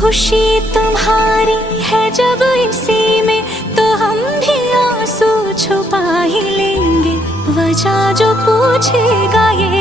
खुशी तुम्हारी है जब इसी में, तो हम भी आंसू छुपा ही लेंगे। वजह जो पूछेगा ये